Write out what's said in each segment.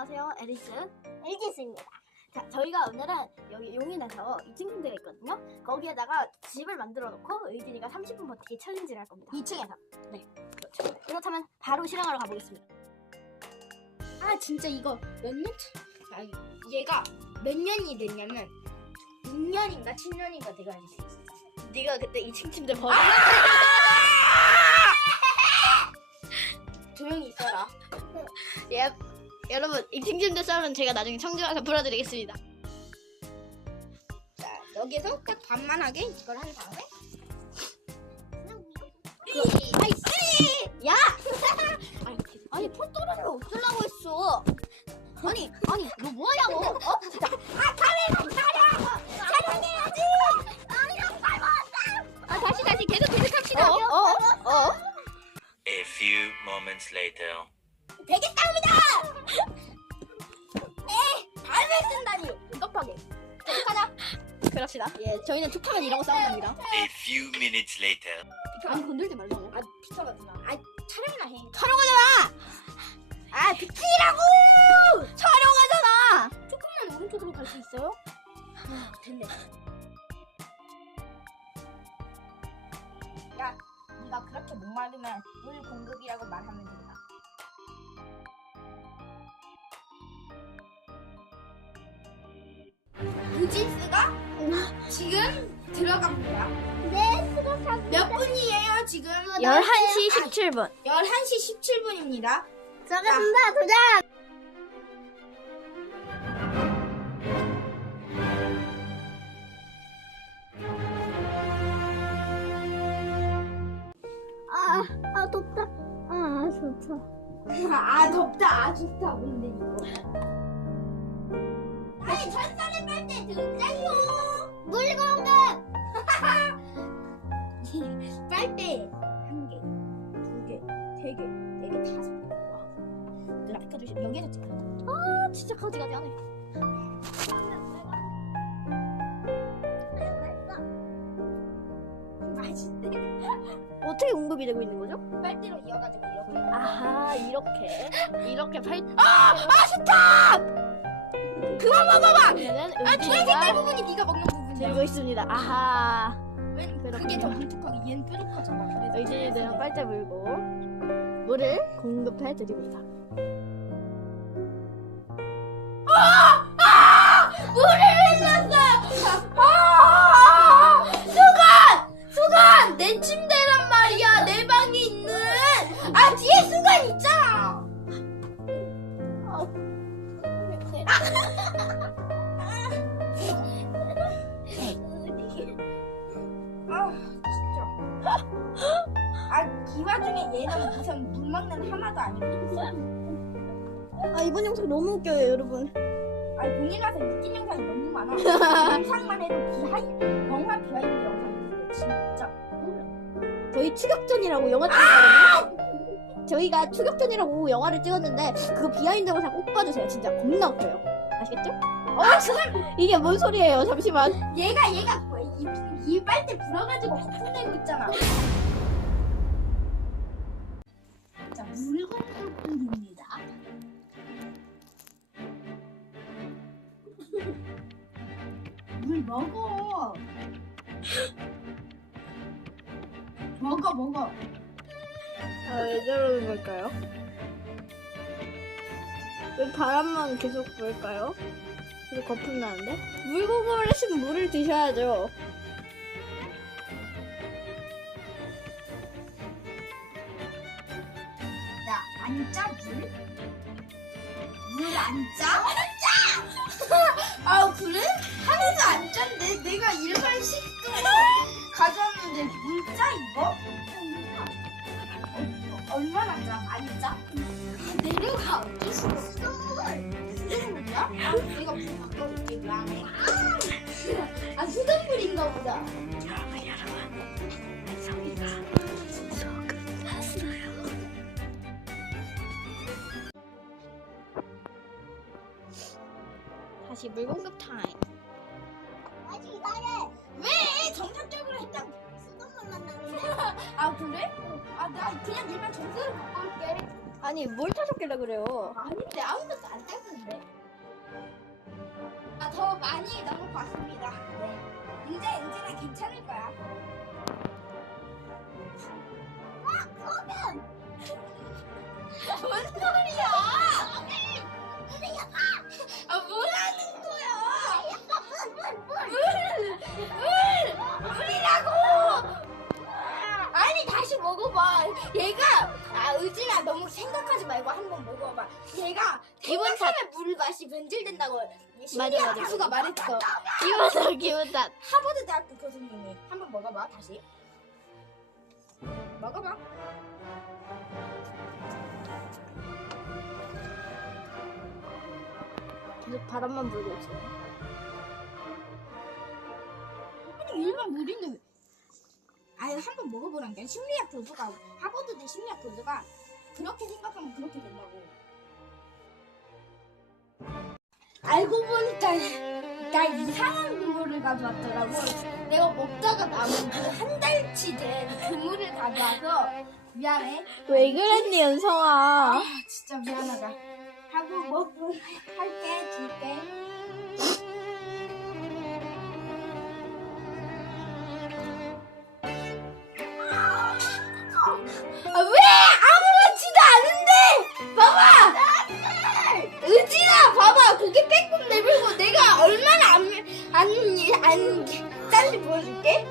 안녕하세요, 에리스. 알겠습니다. 자, 저희가 오늘은 여기 용인에서 2층 침대가 있거든요. 거기에다가 집을 만들어 놓고 의진이가 30분 버티기 챌린지를 할 겁니다. 2층에서. 네, 그렇죠. 그렇다면 바로 실행하러 가보겠습니다. 아 진짜 이거 몇 년? 차- 아 얘가 몇 년이 됐냐면 6년인가 7년인가 돼가지고 네가 그때 2층 침대 버리. 조용히 있어라. 예, 여러분 2층 침대 썰은 제가 나중에 청주와서 불어드리겠습니다. 자 여기서 딱 반만하게 이걸 한 다음에 야! 아니, 아니 폴더를 없애려고 했어. 아니, 아니, 너 뭐하냐고? 어? 촬영해야지. 아, 다시 다시 계속 계속 합시다. 어? 어? 어? A few moments later. 되겠답니다. 에 발을 쓴다니 급하게. 계속하자. 그럽시다. 예, 저희는 이러고 싸우는 겁니다. A few minutes later. 아니 건들지 말라고. 아 비켜가지 마. 아 촬영이나 해. 촬영하지 마. 아 비키라고. 촬영하잖아. 조금만 오른쪽으로 갈 수 있어요? 아, 됐네. 야, 네가 그렇게 목마르면 물 공급이라고 말하면 된 다. 유진스가 지금 들어갑니다. 네, 들어갑니다. 몇 분이에요, 지금? 11시 17분. 11시 17분입니다. 들어갔습니다. 도전. 아, 아 덥다. 아, 좋다. 아, 덥다. 아, 좋다. 뭔데, 이거. 아니, 전설의 빨대 등장요! 물 공급! 빨대 한 개, 두 개, 세 개, 네 개, 다섯 개. 와. 내가 비켜주시 여기에서 찍어. 아, 진짜 가지가지 하네. 맛있대. 어떻게 공급이 되고 있는 거죠? 빨대로 이어가지고 이렇게. 아하, 이렇게. 이렇게 팔. 아, 아, 스탑! 그만 먹어봐! 아, 주황 색깔 의지가 부분이 네가 먹는 부분이야. 들고 있습니다. 아하. 왜 그게 그렇군요. 더 뭉툭하게 얘는 뾰족하잖아. 그래서 의진이들은 빨대 물고 물을 공급해 드립니다. 물을 흘렸어! 아! 수건! 수건! 내 침대란 말이야. 내 방에 있는. 아, 뒤에 수건 있잖아. 아, 진짜. 아, 이 와중에 얘는 무슨 물 먹는 하나도 아니고. 아 이번 영상 너무 웃겨요 여러분. 아, 본인이라서 웃긴 영상이 너무 많아. 영상만 해도 비하인드, 영화 비하인드 영상이 있어요. 진짜. 저희 추격전이라고 영화 찍었거든요. 저희가 추격전이라고 영화를 찍었는데 그거 비하인드 영상 꼭 봐주세요. 진짜 겁나 웃겨요. 아시겠죠? 어, 지금 이게 뭔 소리예요? 잠시만. 얘가 얘가 뭐야? 이, 이 빨대 불어가지고 거품내고 있잖아. 자, 물건물입니다. 물 먹어. 먹어 먹어. 아, 왜 저러는 걸까요? 왜 바람만 계속 불까요? 계속 거품 나는데? 물 공급을 했으면 물을 드셔야죠. 야, 안 짜, 물? 물안 짜? 짜! 아, 그래? 하나도 안 짠데? 내가 일반 식금으로 가져왔는데 물 짜, 이거? 어, 얼마나 짜? 많이 짜? 내려가, 어쩔 수 없어. 수돗물이야? 아, 내가 물 바꿔줄게, 미안해. 아, 수돗물인가 보다. 다시 물 공급 타임. 아직 기다려. 왜? 정상적으로 했다고. 수돗물만 나오는 아, 그래? 아, 나 그냥 일반 정수로 바꿔올게. 아니 뭘 타셨길래 그래요? 아닌데 아무것도 안 땄는데. 아 더 많이 넣은 것 같습니다. 네. 이제 은진아 괜찮을 거야. 뭔 소리야? 아 뭐라는 거야? 물! 먹어봐. 얘가 아 의진아 너무 생각하지 말고 한번 먹어봐. 얘가 기분 생각하면 물 맛이 변질된다고 맞아, 맞아. 교수가 말했어. 기분 탓 기분 탓. 하버드 대학교 교수님이 한번 먹어봐 다시. 먹어봐. 계속 바람만 불고 있어요. 아니 일반 물인데 왜? 아유 한번 먹어보라니까 심리학 교수가 하버드대 심리학 교수가 그렇게 생각하면 그렇게 된다고. 알고 보니까 나 이상한 그물을 가져왔더라고. 내가 먹다가 남은 그 한 달치 된 그물을 가져와서 미안해. 왜 그랬니 연성아? 아 진짜 미안하다. 하고 먹고 할게 줄게. 그게 빼꼼 내밀고 내가 얼마나 안 안 안 짠지 보여줄게.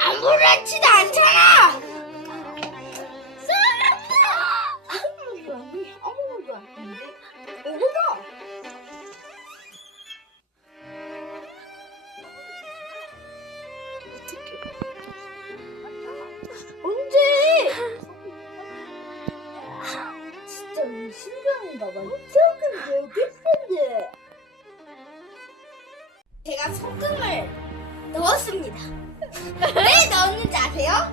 아무렇지도 않잖아. 제가 소금을 넣었습니다 왜 넣었는지 아세요?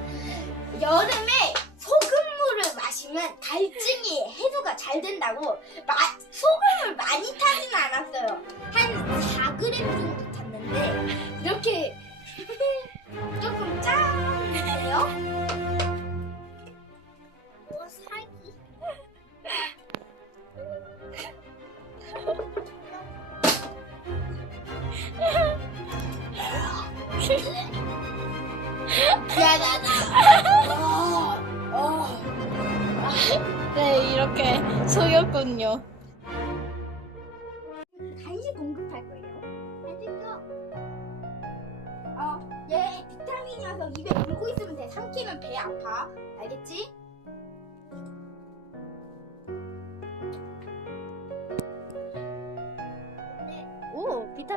여름에 소금물을 마시면 갈증이 해소가 잘 된다고 마, 소금을 많이 타진 않았어요. 한 4g 정도 탔는데 이렇게 조금 짠해요. 미안하다. 어, 어. 네 이렇게 속였군요. 간식 공급할 거예요. 간식도. 어, 얘 비타민이어서 입에 물고 있으면 돼. 삼키면 배 아파. 알겠지?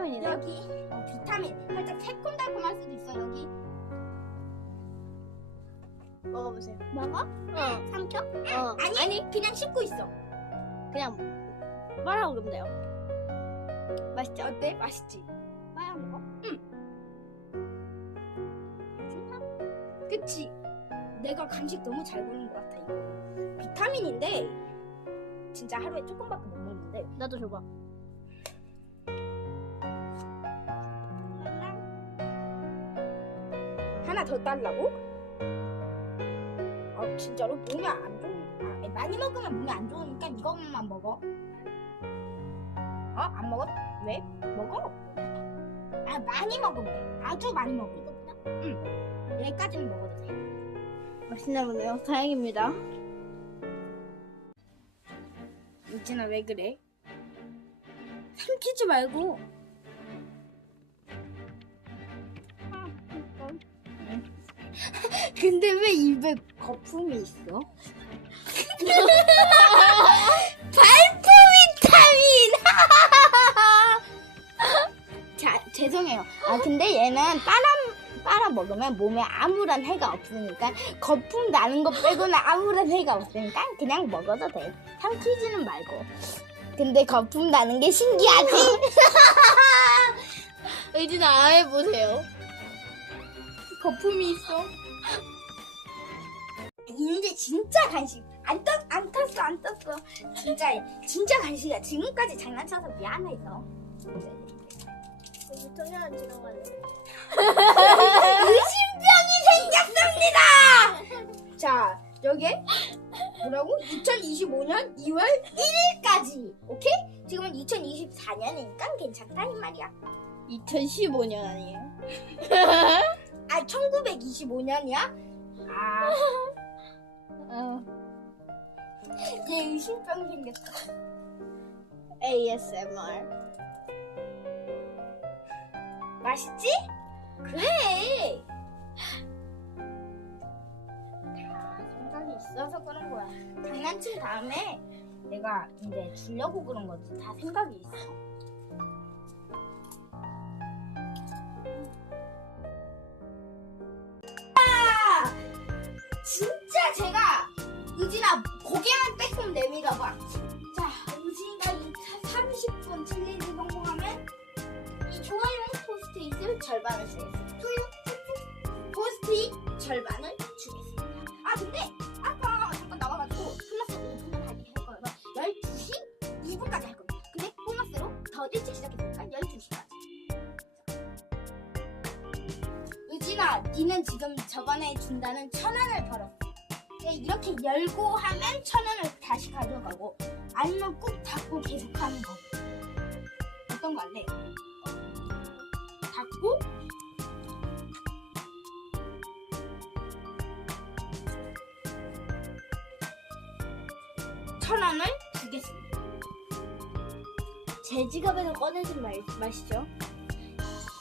비타민이네. 여기 어, 비타민 살짝 새콤달콤할 수도 있어 여기. 먹어보세요. 먹어? 어. 삼켜? 어. 아니, 아니 그냥 씹고 있어. 그냥 말하고 그러면 돼요. 맛있지? 어때? 맛있지? 빨리 먹어. 응. 그치? 내가 간식 너무 잘 고른 것 같아 이거. 비타민인데 진짜 하루에 조금밖에 못 먹는데. 나도 줘봐. 하나 더 달라고? 아 진짜로 몸에 안 좋은 아, 많이 먹으면 몸에 안 좋으니까 이것만 먹어 어? 안 먹어? 왜? 먹어 아 많이 먹으면 돼 아주 많이 먹어 이거보다 응 여기까지는 먹어도 돼 맛있나 보네요. 다행입니다. 유진아 왜 그래? 삼키지 말고 근데 왜 입에 거품이 있어? 발포 비타민! 자, 죄송해요. 아, 근데 얘는 빨아, 빨아 먹으면 몸에 아무런 해가 없으니까, 거품 나는 거 빼고는 아무런 해가 없으니까, 그냥 먹어도 돼. 삼키지는 말고. 근데 거품 나는 게 신기하지? 의진아 안 해보세요. 거품이 있어. 이제 진짜 간식. 안 떴, 안 떴어, 안 떴어. 진짜, 진짜 간식이야. 지금까지 장난쳐서 미안해서. 전혀 안 지나가네. 의심병이 생겼습니다! 자, 여기에 뭐라고? 2025년 2월 1일까지. 오케이? 지금은 2024년이니까 괜찮다 이 말이야. 2015년 아니에요? 아 1925년이야? 아, 어. 얘 의심병 생겼다. ASMR. 맛있지? 그래. 다 생각이 있어서 그런 거야. 장난친 다음에 내가 이제 주려고 그런 거지. 다 생각이 있어. 진짜 제가 의진아 고개만 빼꼼 내밀어봐. 자, 의진이가 이 30분 챌린지 성공하면 이 좋아요 포스트잇을 절반을 쓰겠습니다. 좋아요 포스트잇 절반을 주겠습니다. 아 근데 아까 잠깐 나와가지고 플러스 5분을 하게 할 거여서 12시 2분까지 할 겁니다. 근데 보너스로 더 일찍 시작 니는 지금 저번에 준다는 천 원을 벌었어. 근데 이렇게 열고 하면 천 원을 다시 가져가고 아니면 꾹 닫고 계속 하는 거. 어떤 거 할래? 닫고 천 원을 주겠습니다. 제 지갑에서 꺼내신 말, 마시죠?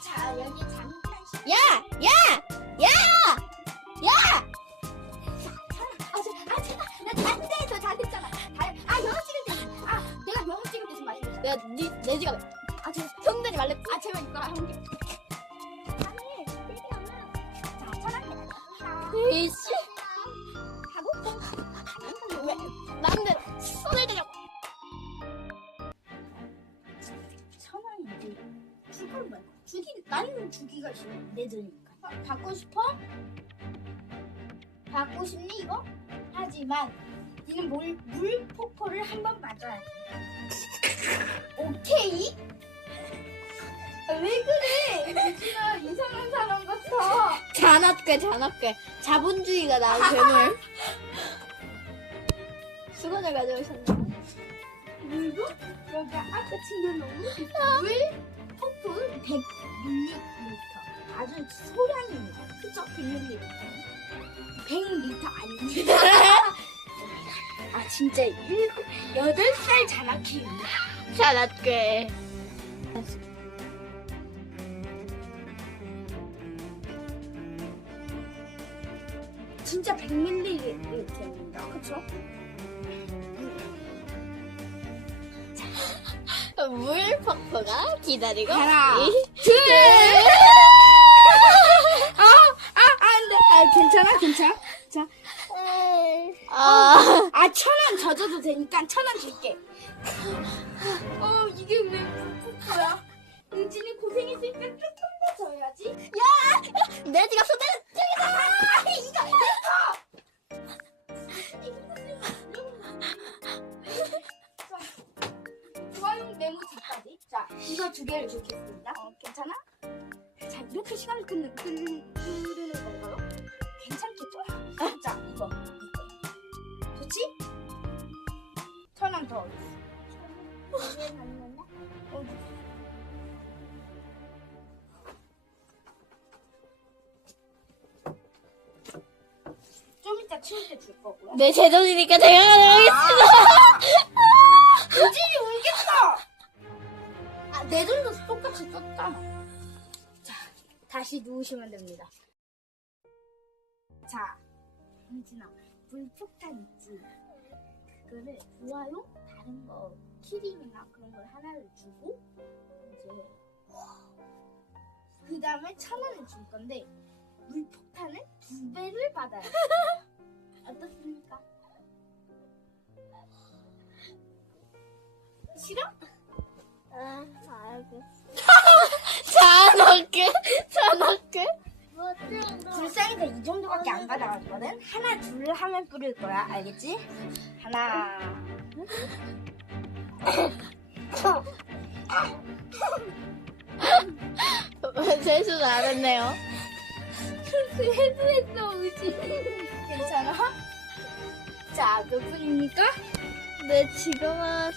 자 여기 쉬- 야! 야! 야! 야! 아, 저, 아 제가 나 잔대에서 잘했잖아. 다, 아 때, 아 내가 영어 찍을 때좀 많이 했어. 내가 니, 내 지갑에. 아 제가 손대지 말래. 아 제발 이거랑 한 개. 받고 싶니 이거? 하지만 니는 물, 물 폭포를 한 번 맞아야 돼 오케이? 아, 왜 그래 유진아 이상한 사람 같아 잔악괴, 잔악괴. 자본주의가 나온 괴물. 수건을 가져오셨나요? 물도 여기 아까 챙겨놓은 물 폭포 100ml 아주 소량입니다 그쵸? 100ml 100리터 아닙니다. 아 진짜 일곱 여덟 살 자라키입니다 잔악괴. 진짜 100ml입니다. 그쵸? 물 폭포가 기다리고 하나, 있- 둘 자, 아, 아, 천원 젖어도 되니까 천 원 줄게. 어, 이게 왜 물폭포야? 은진이 고생했으니까 조금 더 줘야지. 야! 내 지갑 손대. 아, 이거 자, 좋아요 메모지까지. 자, 이거 두 개를 주겠습니다. 어, 괜찮아? 자, 이렇게 시간을 끄는, 끄는 건가요? 괜찮겠죠? 자, 이거, 이거. 좋지? 천원 더. 어, 좀 이따 때줄 거고요. 내 제 돈이니까 제가 가져가겠습니다. 우진이 울겠어! 아, 내 돈도 똑같이 썼잖아. 자, 다시 누우시면 됩니다. 자, 우진아, 불폭탄 있지? 그거를 좋아요? 다른 거, 키링이나 그런 걸 하나를 주고, 이제, 그 다음에 천 원을 줄 건데, 물폭탄을 두 배를 받아야 돼요. 어떻습니까? 싫어? 아, 알겠어. 잔악괴, 잔악괴. 불쌍해서 이 정도밖에 안 받아갔거든? 하나, 둘 하면 뿌릴 거야. 알겠지? 하나. 세수는 안 했네요. 해수했어, 우지. 괜찮아? 자, 몇 분입니까? 네, 지금은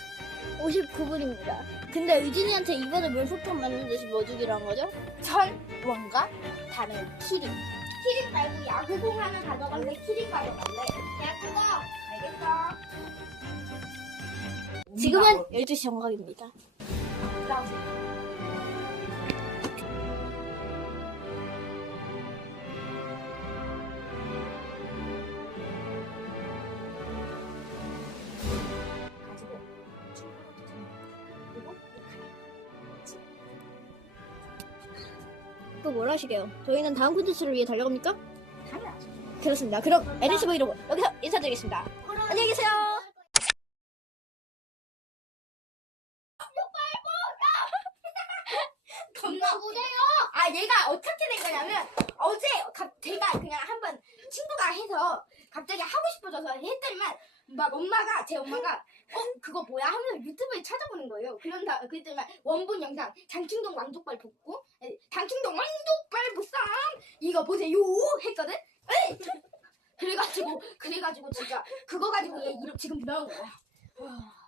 59분입니다. 근데 의진이한테 이번에 물폭탄 맞는 대신 뭐 주기로 한 거죠? 천원과 다른 키링. 키링 말고 야구공 하나 가져갈래? 키링 가져갈래? 야구공! 알겠어. 지금은 12시 정각입니다. 나오세요. 하시게요? 저희는 다음 콘텐츠를 위해 달려갑니까? 당연하죠. 그렇습니다. 그럼 NC 브이로그 여기서 인사드리겠습니다. 안녕히 계세요. 겁나 무대요. 아 얘가 어떻게 된 거냐면 어제 갑 제가 그냥 한번 친구가 해서 갑자기 하고 싶어져서 했더니만 막 엄마가 제 엄마가 어 그거 뭐야 하면서 유튜브에 찾아보는 거예요. 그런 다 그랬더니만 원본 영상 장충동 왕족발 에, 장충동 왕족발 보쌈 이거 보세요 했거든. 에이! 그래가지고 그래가지고 진짜 그거 가지고 얘 이름 지금 이러는 거야. 와.